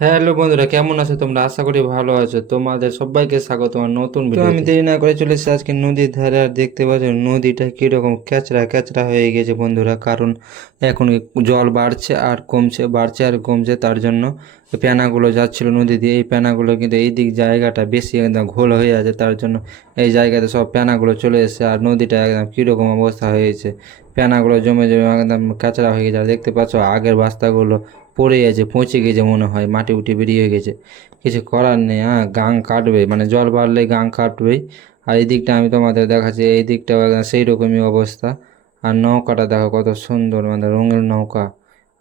Hello বন্ধুরা, কেমন আছো তোমরা? আশা করি ভালো আছো। তোমাদের সবাইকে স্বাগত আমার নতুন ভিডিও। আমি দেরি না করে চলে এসেছি আজকে নদীর ধারে। আর দেখতে পাচ্ছ নদীটা কিরকম ক্যাচড়া ক্যাচড়া হয়ে গেছে বন্ধুরা, কারণ এখন জল বাড়ছে আর কমছে, বাড়ছে আর কমছে। তার জন্য প্যানাগুলো যাচ্ছিল নদী দিয়ে, এই প্যানাগুলো কিন্তু এই দিক জায়গাটা বেশি একদম ঘোল হয়ে আছে, তার জন্য এই জায়গাতে সব প্যানাগুলো চলে এসেছে। আর নদীটা একদম কীরকম অবস্থা হয়েছে, প্যানাগুলো জমে জমে একদম কাঁচড়া হয়ে গেছে। আর দেখতে পাচ্ছ আগের বাস্তাগুলো পড়ে গেছে, পচে গেছে, মনে হয় মাটি উঠে বেরিয়ে গেছে। কিছু করার নেই, হ্যাঁ, গাং কাটবে, মানে জল বাড়লে গাং কাটবেই। আর এই দিকটা আমি তোমাদের দেখাচ্ছি, এই দিকটাও একদম সেই রকমই অবস্থা। আর নৌকাটা দেখো কত সুন্দর, মানে রঙের নৌকা।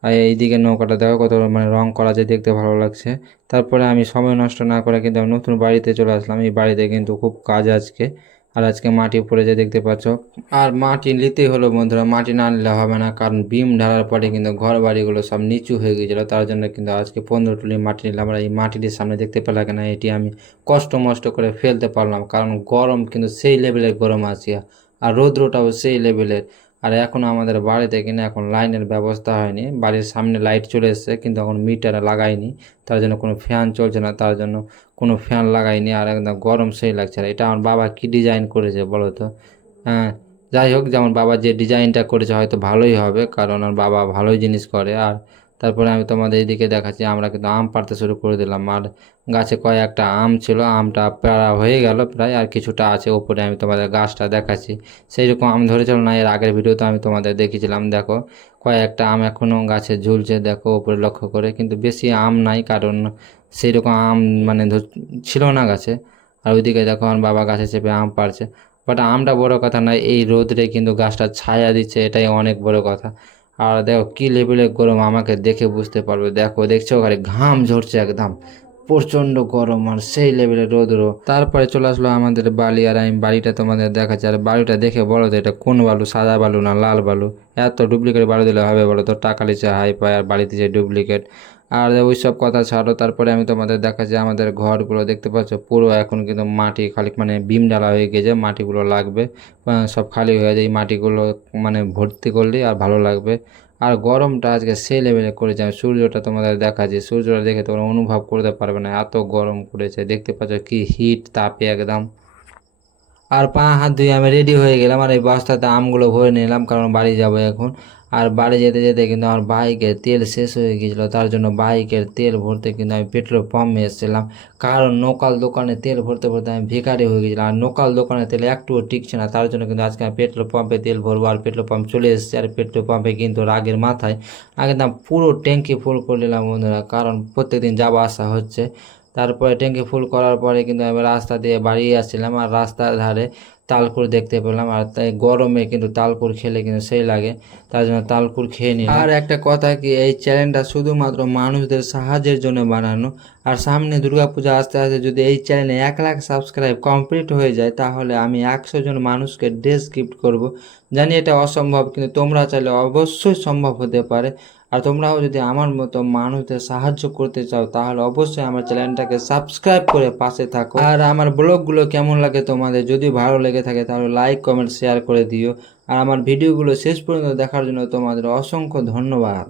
আর এই দিকে নৌকাটা দেখো কত মানে রং করা যায়, দেখতে ভালো লাগছে। তারপরে আমি সময় নষ্ট না করে কিন্তু আমি নতুন বাড়িতে চলে আসলাম। এই বাড়িতে কিন্তু খুব কাজ আজকে। আর আজকে মাটি পড়ে যায় দেখতে পাচ্ছ। আর মাটি নিতেই হলো বন্ধুরা, মাটি না নিলে হবে না, কারণ বিম ঢালার পরে কিন্তু ঘর বাড়িগুলো সব নিচু হয়ে গিয়েছিলো। তার জন্য কিন্তু আজকে 15 টুলি মাটি নিলাম। আর এই মাটিটির সামনে দেখতে পেলে কেন, এটি আমি কষ্ট মষ্ট করে ফেলতে পারলাম, কারণ গরম কিন্তু সেই লেভেলের গরম আছে। আর রৌদ্রটাও সেই লেভেলের। আর এখন আমাদের বাড়িতে কিনা এখন লাইনের ব্যবস্থা হয়নি, বাড়ির সামনে লাইট চলে এসেছে কিন্তু এখন মিটার লাগাইনি। তার জন্য কোনো ফ্যান চলছে না, তার জন্য কোনো ফ্যান লাগাইনি। আর একদম গরম সেই লাগছে। আর এটা আমার বাবা কি ডিজাইন করেছে বলো তো? হ্যাঁ, যাই হোক, যেমন বাবা যে ডিজাইনটা করেছে হয়তো ভালোই হবে, কারণ আমার বাবা ভালোই জিনিস করে। আর তারপরে আমি তোমাদের এইদিকে দেখাচ্ছি, আমরা কিন্তু আম পাড়তে শুরু করে দিলাম। আর গাছে কয়েকটা আম ছিল, আমটা পাড়া হয়ে গেল প্রায়, আর কিছুটা আছে ওপরে। আমি তোমাদের গাছটা দেখাচ্ছি, সেই রকম আম ধরেছিল না এর আগের ভিডিওতে আমি তোমাদের দেখিয়েছিলাম। দেখো কয়েকটা আম এখনও গাছে ঝুলছে, দেখো উপরে লক্ষ্য করে। কিন্তু বেশি আম নাই, কারণ সেই রকম আম মানে ছিল না গাছে। আর ওইদিকে দেখো আমার বাবা গাছে চেপে আম পাড়ছে। বাট আমটা বড় কথা নয়, এই রোদরে কিন্তু গাছটা ছায়া দিচ্ছে, এটাই অনেক বড় কথা। আর দেখো কি লেভেলের গরম, আমাকে দেখে বুঝতে পারবে। দেখো, দেখছো ওখানে ঘাম ঝরছে একদম, প্রচণ্ড গরম আর সেই লেভেলের রোদ্র। তারপরে চলে আসলো আমাদের বালি। আর আমি বাড়িটা তোমাদের দেখাচ্ছি। আর বাড়িটা দেখে বলো তো এটা কোন বালু, সাদা বালু না লাল বালু? এত ডুপ্লিকেট বালু দিলে হবে বলো তো? টাকা লিচে হাই পায় আর বাড়িতে যে ডুপ্লিকেট। আর ওই সব কথা ছাড়ো, তারপরে আমি তোমাদের দেখাচ্ছি আমাদের ঘরগুলো দেখতে পাচ্ছ পুরো এখন কিন্তু মাটি খালি, মানে বিম ডালা হয়ে গেছে, মাটিগুলো লাগবে। সব খালি হয়ে যায়, এই মাটিগুলো মানে ভর্তি করলেই আর ভালো লাগবে। আর গরমটা আজকে সেই লেভেলে করেছে। আমি সূর্যটা তোমাদের দেখাচ্ছি, সূর্যটা দেখে তোমরা অনুভব করতে পারবে না, এত গরম করেছে। দেখতে পাচ্ছ কি হিট, তাপে একদম। আর পা হাত ধুয়ে আমি রেডি হয়ে গেলাম, আর এই বস্তাতে আমগুলো ভরে নিলাম, কারণ বাড়ি যাব এখন। আর বাড়ি যেতে যেতে কিন্তু আমার বাইকের তেল শেষ হয়ে গিয়েছিলো, তার জন্য বাইকের তেল ভরতে কিন্তু আমি পেট্রোল পাম্পে এসেছিলাম। কারণ লোকাল দোকানে তেল ভরতে ভরতে আমি ভিখারি হয়ে গেছিলাম, আর লোকাল দোকানে তেল একটুও টিকছে না। তার জন্য কিন্তু আজকে আমি পেট্রোল পাম্পে তেল ভরবো। আর পেট্রোল পাম্প চলে এসেছে, আর পেট্রোল পাম্পে কিন্তু রাগের মাথায় আগে দাম পুরো ট্যাঙ্কি ফুল করে নিলাম বন্ধুরা, কারণ প্রত্যেকদিন যাওয়া আসা হচ্ছে। তারপরে ট্যাঙ্কি ফুল করার পরে কিন্তু আমি রাস্তা দিয়ে বাড়ি আসছিলাম, আর রাস্তার ধারে তালকুর দেখতে পেলাম। আর তাই গরমে কিন্তু তালকুর খেলে কিন্তু সেই লাগে, তার জন্য তালকুর খেয়ে নিলাম। আর একটা কথা কি, এই চ্যানেলটা শুধুমাত্র মানুষদের সাহায্যের জন্য বানানো। আর সামনে দুর্গাপূজা আসতে আসতে যদি এই চ্যানেলে 1 লাখ সাবস্ক্রাইব কমপ্লিট হয়ে যায়, তাহলে আমি 100 জন মানুষকে ড্রেস গিফট করব। জানি এটা অসম্ভব, কিন্তু তোমরা চাইলে অবশ্যই সম্ভব হতে পারে। আর তোমরাও যদি আমার মতো মানুষদের সাহায্য করতে চাও, তাহলে অবশ্যই আমার চ্যানেলটাকে সাবস্ক্রাইব করে পাশে থাকো। আর আমার ব্লগগুলো কেমন লাগে তোমাদের, যদি ভালো লেগে থাকে তাহলে লাইক কমেন্ট শেয়ার করে দিও। আর আমার ভিডিওগুলো শেষ পর্যন্ত দেখার জন্য তোমাদের অসংখ্য ধন্যবাদ।